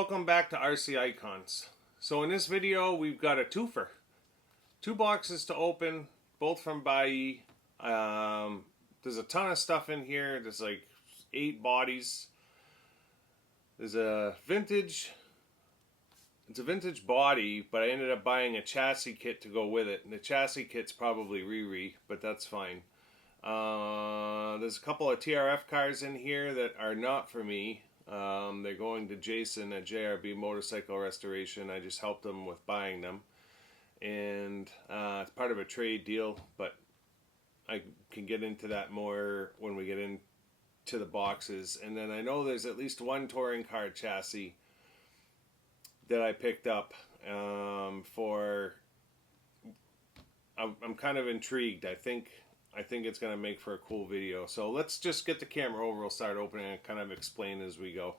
welcome back to RC Icons. So in this video we've got a twofer. Two boxes to open, both from Buyee. There's a ton of stuff in here. There's like 8 bodies. There's a vintage, it's a vintage body, but I ended up buying a chassis kit to go with it. And the chassis kit's probably re-re, but that's fine. There's a couple of TRF cars in here that are not for me. They're going to Jason at JRB Motorcycle Restoration. I just helped him with buying them. And it's part of a trade deal, but I can get into that more when we get into the boxes. And then I know there's at least one touring car chassis that I picked up for... I'm kind of intrigued. I think it's going to make for a cool video. So let's just get the camera over. We'll start opening and kind of explain as we go.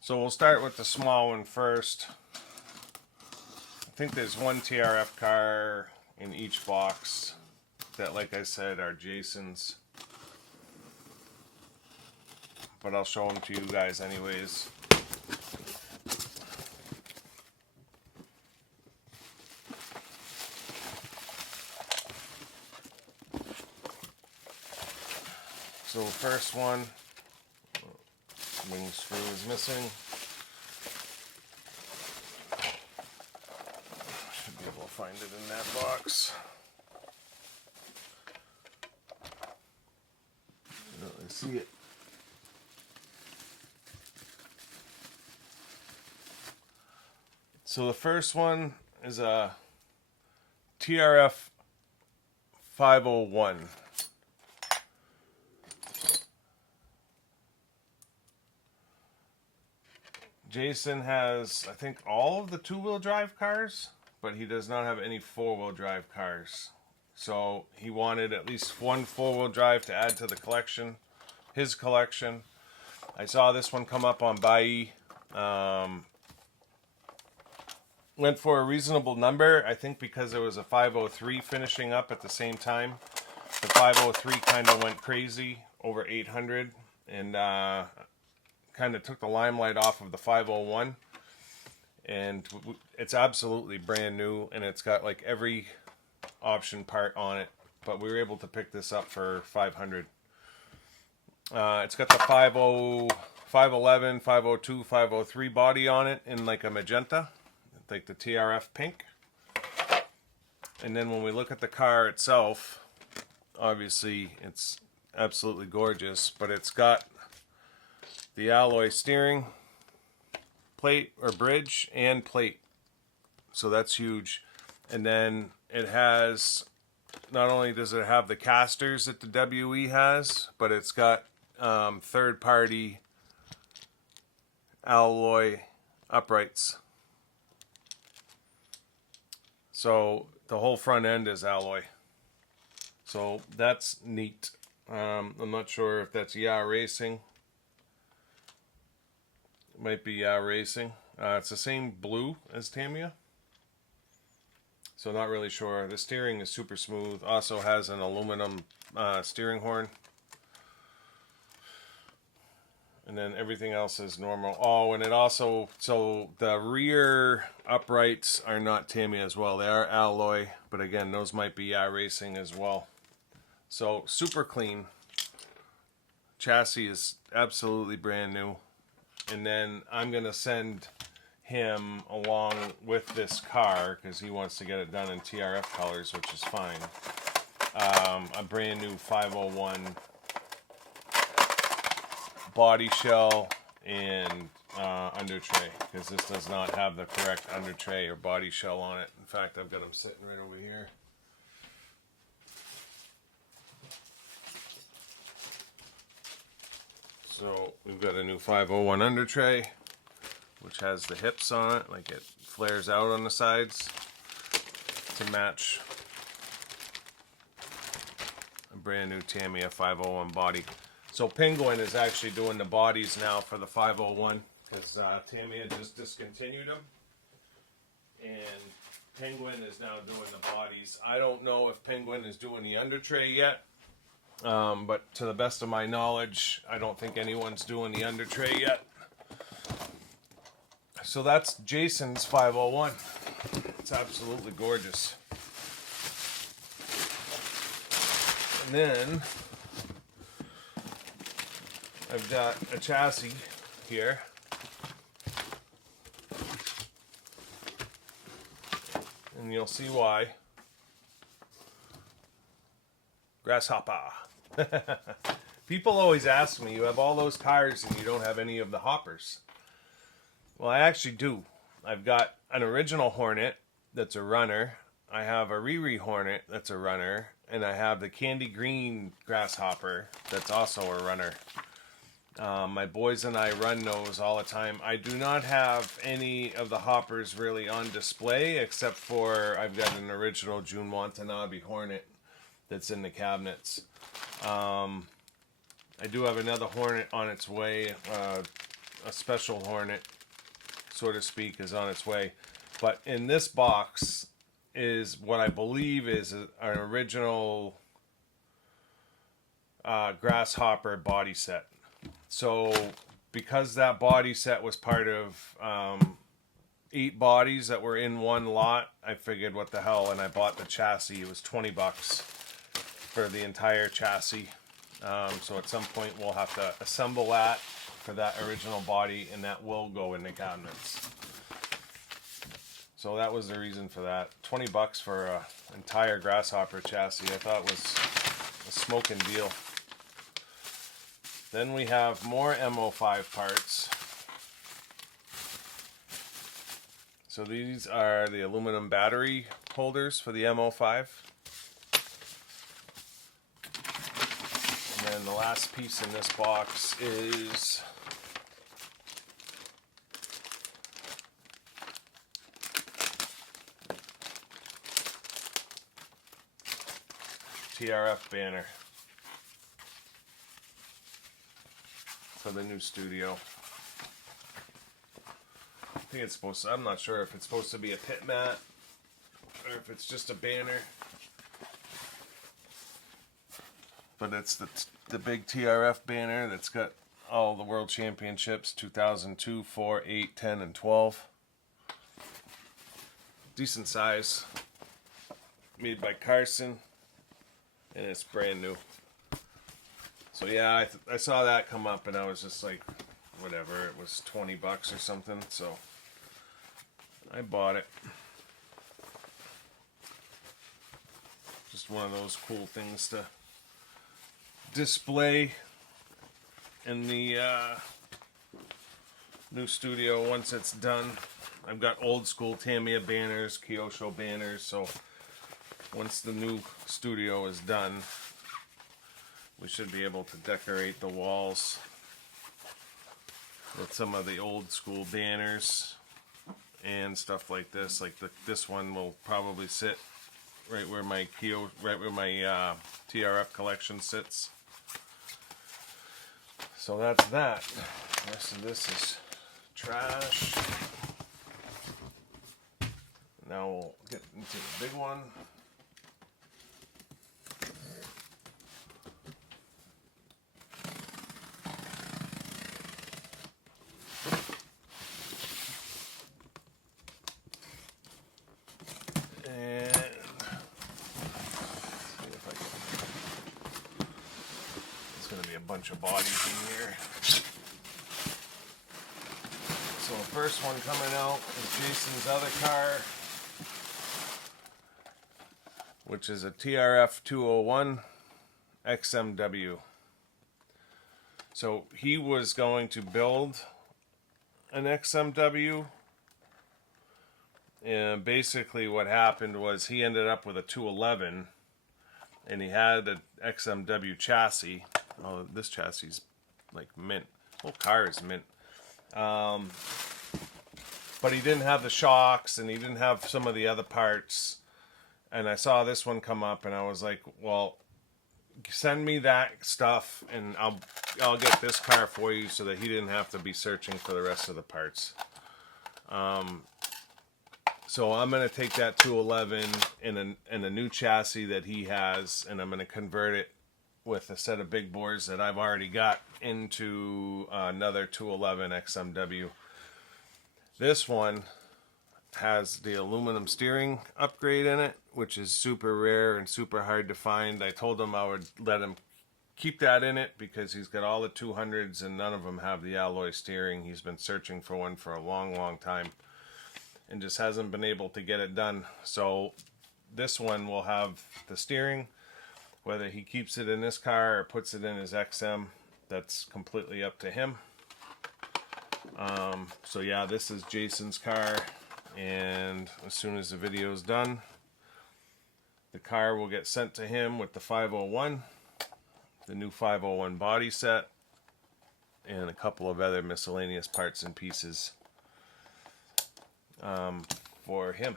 So we'll start with the small one first. I think there's one TRF car in each box that, like I said, are Jason's. But I'll show them to you guys anyways. So the first one, wing screw is missing. Should be able to find it in that box. Can't really see it. So the first one is a TRF 501. Jason has, I think, all of the two-wheel drive cars, but he does not have any four-wheel drive cars. So he wanted at least one four-wheel drive to add to the collection, his collection. I saw this one come up on Buyee. Went for a reasonable number, I think because there was a 503 finishing up at the same time. The 503 kind of went crazy, over 800, and kind of took the limelight off of the 501, and it's absolutely brand new, and it's got like every option part on it, but we were able to pick this up for 500. It's got the 511, 502, 503 body on it in like a magenta, like the TRF pink. And then when we look at the car itself, obviously it's absolutely gorgeous, but it's got the alloy steering plate or bridge and plate, so that's huge. And then it has, not only does it have the casters that the WE has, but it's got third-party alloy uprights, so the whole front end is alloy, so that's neat. I'm not sure if that's Racing. Might be racing. It's the same blue as Tamiya, so not really sure. The steering is super smooth. Also has an aluminum steering horn, and then everything else is normal. Oh, and it also, so the rear uprights are not Tamiya as well. They are alloy, but again, those might be racing as well. So super clean. Chassis is absolutely brand new. And then I'm going to send him along with this car, because he wants to get it done in TRF colors, which is fine, a brand new 501 body shell and under tray, because this does not have the correct under tray or body shell on it. In fact, I've got them sitting right over here. So we've got a new 501 under tray, which has the hips on it, like it flares out on the sides to match a brand new Tamiya 501 body. So Penguin is actually doing the bodies now for the 501, because Tamiya just discontinued them, and Penguin is now doing the bodies. I don't know if Penguin is doing the under tray yet. But to the best of my knowledge, I don't think anyone's doing the under tray yet. So that's Jason's 501. It's absolutely gorgeous. And then I've got a chassis here. And you'll see why. Grasshopper. People always ask me, you have all those cars and you don't have any of the hoppers. Well, I actually do. I've got an original Hornet that's a runner. I have a Riri Hornet that's a runner. And I have the candy green Grasshopper that's also a runner. My boys and I run those all the time. I do not have any of the hoppers really on display, except for I've got an original June Watanabe Hornet that's in the cabinets. I do have another Hornet on its way. A special Hornet, so to speak, is on its way. But in this box is what I believe is an original Grasshopper body set. So because that body set was part of 8 bodies that were in one lot, I figured what the hell, and I bought the chassis. It was $20 for the entire chassis. So at some point we'll have to assemble that for that original body, and that will go in the cabinets. So that was the reason for that. $20 for an entire Grasshopper chassis. I thought was a smoking deal. Then we have more MO5 parts. So these are the aluminum battery holders for the MO5. And then the last piece in this box is TRF banner for the new studio. I think it's supposed to, I'm not sure if it's supposed to be a pit mat or if it's just a banner. But it's the big TRF banner that's got all the world championships, 2002, 4, 8, 10, and 12. Decent size. Made by Carson. And it's brand new. So yeah, I saw that come up and I was just like, whatever, it was $20 or something, so I bought it. Just one of those cool things to display in the new studio once it's done. I've got old school Tamiya banners, Kyosho banners, so once the new studio is done, we should be able to decorate the walls with some of the old school banners and stuff like this. Like this one will probably sit right where my TRF collection sits. So that's that. The rest of this is trash. Now we'll get into the big one. Bunch of bodies in here. So the first one coming out is Jason's other car, which is a TRF 201 XMW. So he was going to build an XMW, and basically what happened was he ended up with a 211 and he had an XMW chassis. Oh, this chassis is like mint. The whole car is mint. But he didn't have the shocks and he didn't have some of the other parts. And I saw this one come up and I was like, well, send me that stuff and I'll get this car for you so that he didn't have to be searching for the rest of the parts. So I'm going to take that 211 in a new chassis that he has, and I'm going to convert it with a set of big bores that I've already got into another 211 XMW. This one has the aluminum steering upgrade in it, which is super rare and super hard to find. I told him I would let him keep that in it because he's got all the 200s and none of them have the alloy steering. He's been searching for one for a long time and just hasn't been able to get it done. So this one will have the steering. Whether he keeps it in this car or puts it in his XM, that's completely up to him. So yeah, this is Jason's car, and as soon as the video is done, the car will get sent to him with the 501, the new 501 body set, and a couple of other miscellaneous parts and pieces for him.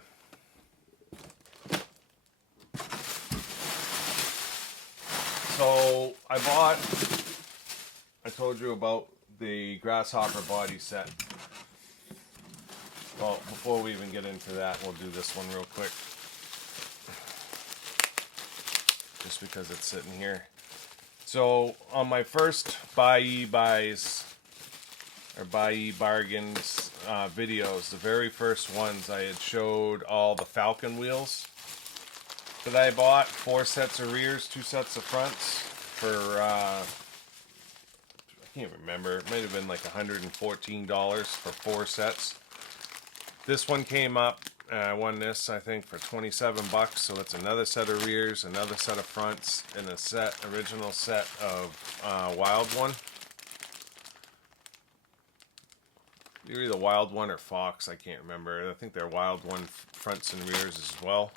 So I told you about the Grasshopper body set. Well, before we even get into that, we'll do this one real quick. Just because it's sitting here. So on my first Buyee buys, or Buyee Bargins videos, the very first ones, I had showed all the Falcon wheels that I bought. 4 sets of rears, 2 sets of fronts for, I can't remember, it might have been like $114 for 4 sets. This one came up, I won this I think for 27 bucks, so it's another set of rears, another set of fronts, and a original set of Wild One. You're either Wild One or Fox, I can't remember. I think they're Wild One fronts and rears as well.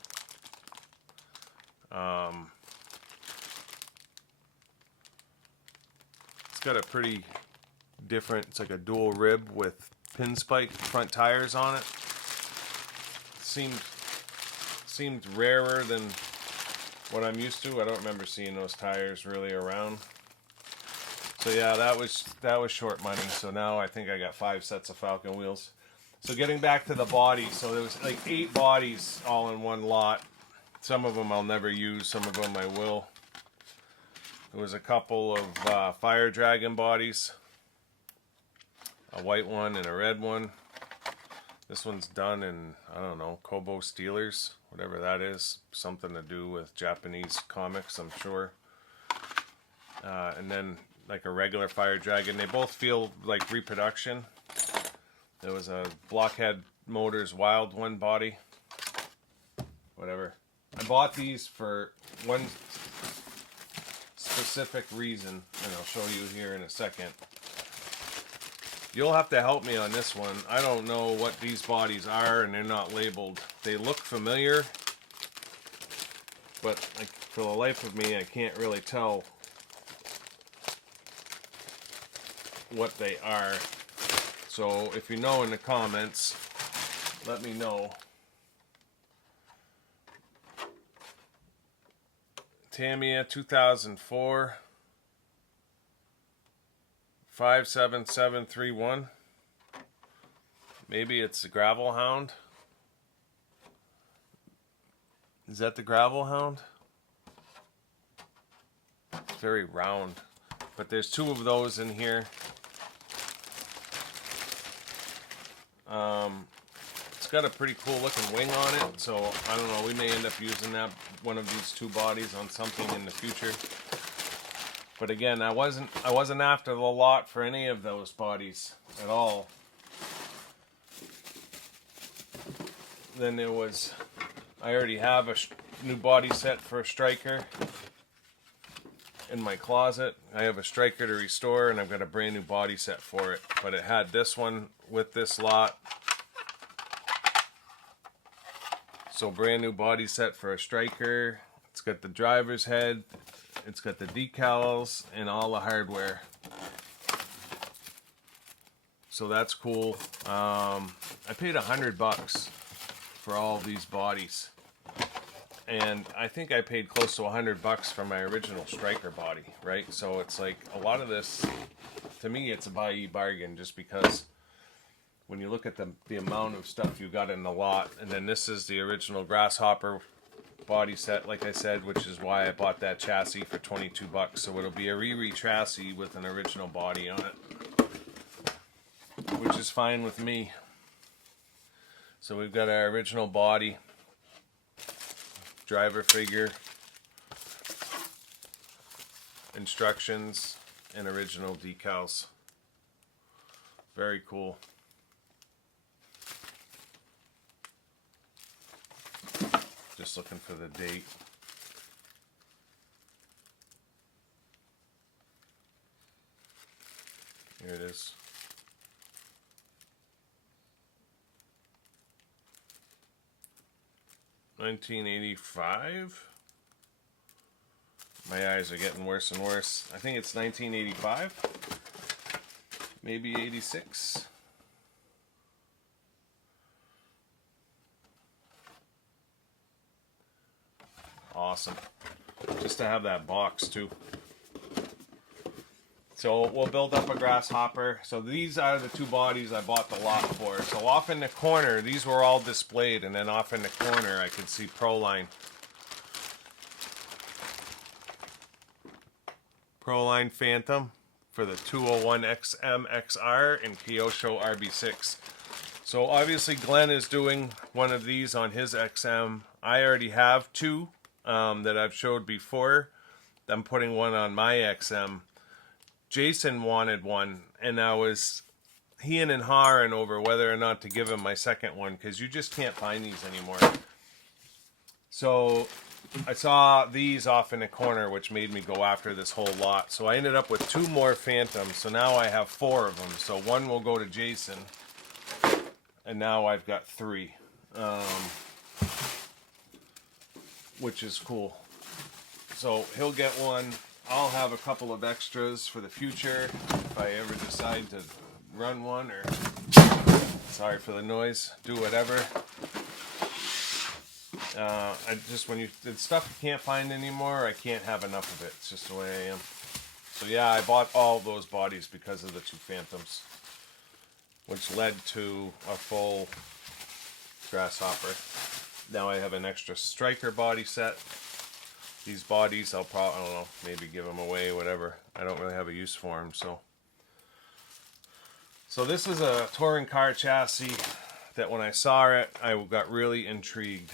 It's got a pretty different, it's like a dual rib with pinspike front tires on it. Seemed rarer than what I'm used to. I don't remember seeing those tires really around. So yeah, that was short money. So now I think I got 5 sets of Falcon wheels. So getting back to the body, so there was like 8 bodies all in one lot. Some of them I'll never use, some of them I will. There was a couple of Fire Dragon bodies. A white one and a red one. This one's done in, I don't know, Kobo Steelers, whatever that is. Something to do with Japanese comics, I'm sure. And then like a regular Fire Dragon. They both feel like reproduction. There was a Blockhead Motors Wild One body. Whatever. I bought these for one specific reason, and I'll show you here in a second. You'll have to help me on this one. I don't know what these bodies are, and they're not labeled. They look familiar, but like, for the life of me, I can't really tell what they are. So if you know in the comments, let me know. Tamiya 2004 57731. Maybe it's the Gravel Hound. Is that the Gravel Hound? It's very round. But there's 2 of those in here. It's got a pretty cool looking wing on it, so I don't know, we may end up using that one of these 2 bodies on something in the future. But again, I wasn't after the lot for any of those bodies at all. Then there was, I already have a new body set for a Striker in my closet. I have a Striker to restore, and I've got a brand new body set for it. But it had this one with this lot. So brand new body set for a Striker. It's got the driver's head. It's got the decals and all the hardware. So that's cool. I paid $100 for all these bodies. And I think I paid close to $100 for my original Striker body, right? So it's like a lot of this, to me, it's a Buyee bargain just because when you look at the amount of stuff you got in the lot. And then this is the original Grasshopper body set, like I said, which is why I bought that chassis for 22 bucks. So it'll be a re chassis with an original body on it, which is fine with me. So we've got our original body, driver figure, instructions, and original decals. Very cool. Just looking for the date. Here it is. $1985. My eyes are getting worse and worse. I think it's 1985. Maybe 86. Awesome. Just to have that box too. So we'll build up a Grasshopper. So these are the two bodies I bought the lot for. So off in the corner, these were all displayed, and then off in the corner I could see Proline. Proline Phantom for the 201 XM XR and Kyosho RB6. So obviously Glenn is doing one of these on his XM. I already have two that I've showed before. I'm putting one on my XM. Jason wanted one, and I was heeing and hawing over whether or not to give him my second one, because you just can't find these anymore. So I saw these off in the corner, which made me go after this whole lot. So I ended up with two more Phantoms, so now I have four of them. So one will go to Jason, and now I've got three, which is cool. So he'll get one. I'll have a couple of extras for the future if I ever decide to run one, or, sorry for the noise, do whatever. The stuff you can't find anymore, I can't have enough of it. It's just the way I am. So yeah, I bought all those bodies because of the two Phantoms, which led to a full Grasshopper. Now I have an extra striker body set. These bodies, I'll probably, I don't know, maybe give them away, whatever. I don't really have a use for them, so. So this is a touring car chassis that when I saw it, I got really intrigued.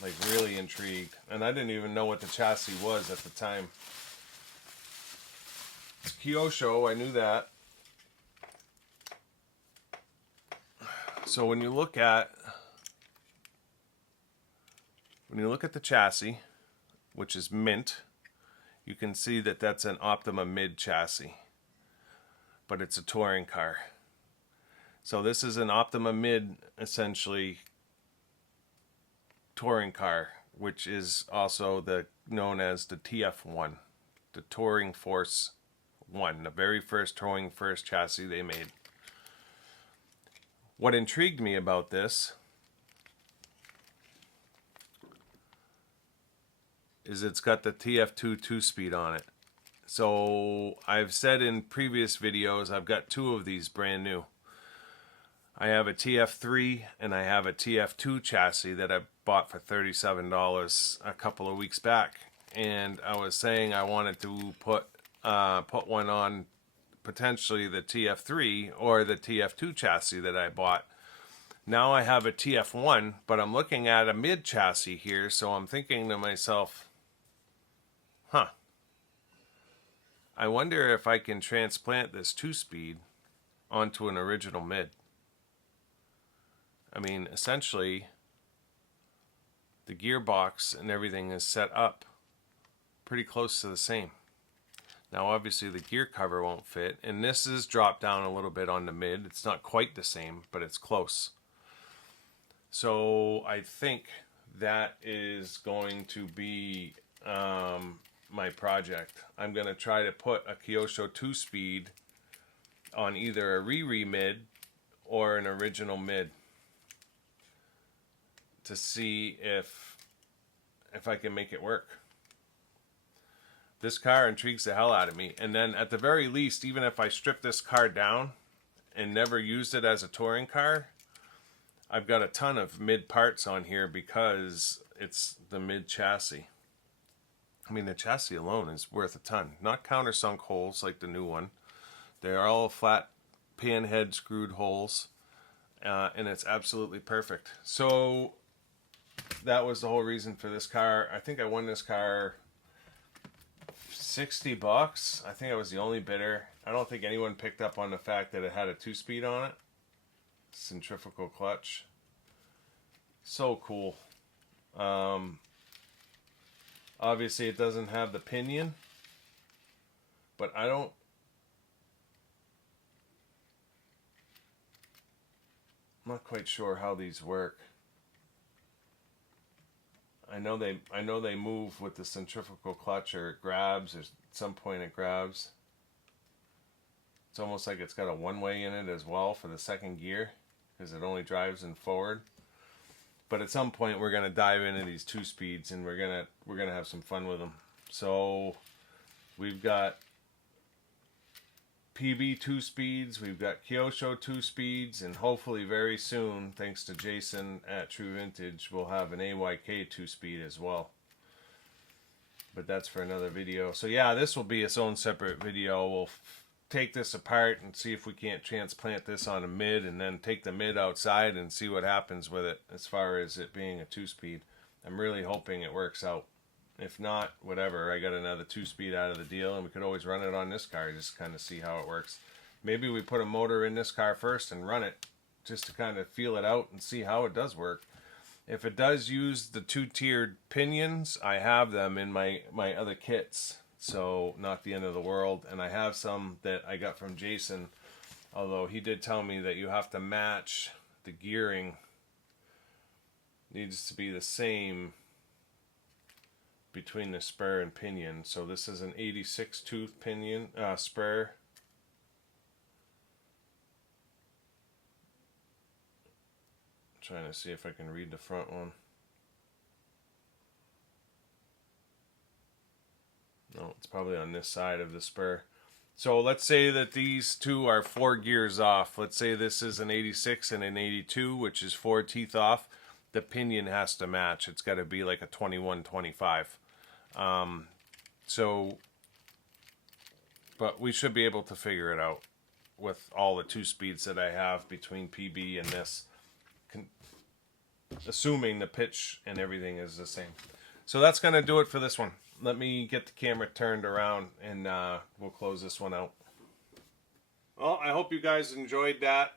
Like, really intrigued. And I didn't even know what the chassis was at the time. It's Kyosho, I knew that. So when you look at the chassis, which is mint, you can see that that's an Optima Mid chassis, but it's a touring car. So this is an Optima Mid, essentially, touring car, which is also known as the TF1, the Touring Force 1, the very first touring first chassis they made. What intrigued me about this is it's got the TF2 2-speed on it. So I've said in previous videos, I've got two of these brand new. I have a TF3 and I have a TF2 chassis that I bought for $37 a couple of weeks back. And I was saying I wanted to put one on potentially the TF3 or the TF2 chassis that I bought. Now I have a TF1, but I'm looking at a mid chassis here, so I'm thinking to myself, I wonder if I can transplant this 2-speed onto an original mid. I mean, essentially, the gearbox and everything is set up pretty close to the same. Now, obviously, the gear cover won't fit, and this is dropped down a little bit on the mid. It's not quite the same, but it's close. So I think that is going to be my project. I'm going to try to put a Kyosho 2-speed on either a mid or an original mid to see if I can make it work. This car intrigues the hell out of me. And then at the very least, even if I strip this car down and never used it as a touring car, I've got a ton of mid parts on here because it's the mid chassis. I mean, the chassis alone is worth a ton. Not countersunk holes like the new one. They're all flat panhead screwed holes. and it's absolutely perfect. So that was the whole reason for this car. I think I won this car $60. I think I was the only bidder. I don't think anyone picked up on the fact that it had a 2-speed on it. Centrifugal clutch. So cool. Obviously it doesn't have the pinion, but I'm not quite sure how these work. I know they move with the centrifugal clutch, or it grabs, or at some point it grabs. It's almost like it's got a one-way in it as well for the second gear, because it only drives in forward. But at some point we're gonna dive into these 2-speeds, and we're gonna have some fun with them. So we've got PB 2-speeds, we've got Kyosho 2-speeds, and hopefully very soon, thanks to Jason at True Vintage, we'll have an AYK 2-speed as well. But that's for another video. So yeah, this will be its own separate video. We'll take this apart and see if we can't transplant this on a mid, and then take the mid outside and see what happens with it as far as it being a 2-speed. I'm really hoping it works out. If not, whatever, I got another 2-speed out of the deal, and we could always run it on this car, just kind of see how it works. Maybe we put a motor in this car first and run it, just to kind of feel it out and see how it does work. If it does use the 2-tiered pinions, I have them in my other kits, so not the end of the world. And I have some that I got from Jason, although he did tell me that you have to match the gearing. Needs to be the same between the spur and pinion. So this is an 86 tooth pinion spur. I'm trying to see if I can read the front one. No, it's probably on this side of the spur. So let's say that these two are 4 gears off. Let's say this is an 86 and an 82, which is 4 teeth off. The pinion has to match. It's got to be like a 21, 25. But we should be able to figure it out with all the 2-speeds that I have between PB and this, assuming the pitch and everything is the same. So that's going to do it for this one. Let me get the camera turned around, and we'll close this one out. Well, I hope you guys enjoyed that.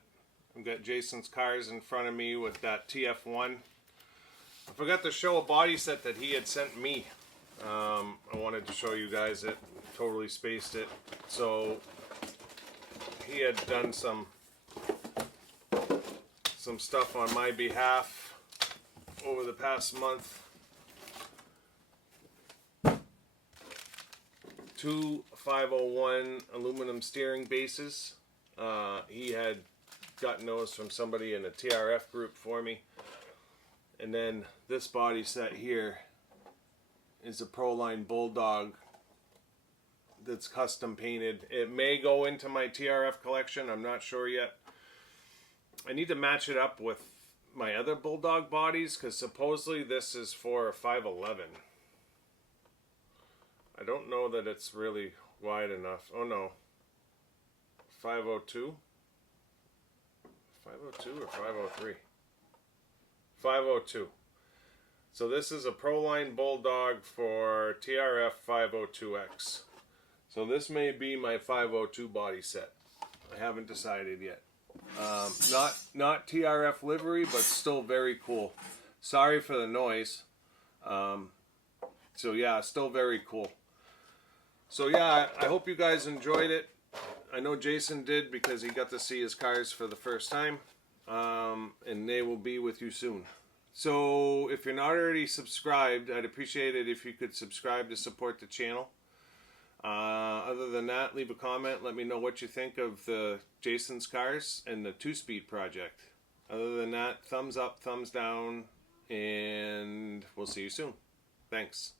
I've got Jason's cars in front of me with that TF1. I forgot to show a body set that he had sent me. I wanted to show you guys it. Totally spaced it. So he had done some stuff on my behalf over the past month. 2 501 aluminum steering bases. He had gotten those from somebody in a TRF group for me. And then this body set here is a Proline Bulldog that's custom painted. It may go into my TRF collection, I'm not sure yet. I need to match it up with my other Bulldog bodies, because supposedly this is for a 511. I don't know that it's really wide enough. Oh no. 502? 502 or 503? 502. So this is a Proline Bulldog for TRF 502X. So this may be my 502 body set. I haven't decided yet. Not TRF livery, but still very cool. Sorry for the noise. So yeah, still very cool. So yeah, I hope you guys enjoyed it. I know Jason did, because he got to see his cars for the first time. And they will be with you soon. So if you're not already subscribed, I'd appreciate it if you could subscribe to support the channel. Other than that, leave a comment. Let me know what you think of the Jason's cars and the 2-speed project. Other than that, thumbs up, thumbs down, and we'll see you soon. Thanks.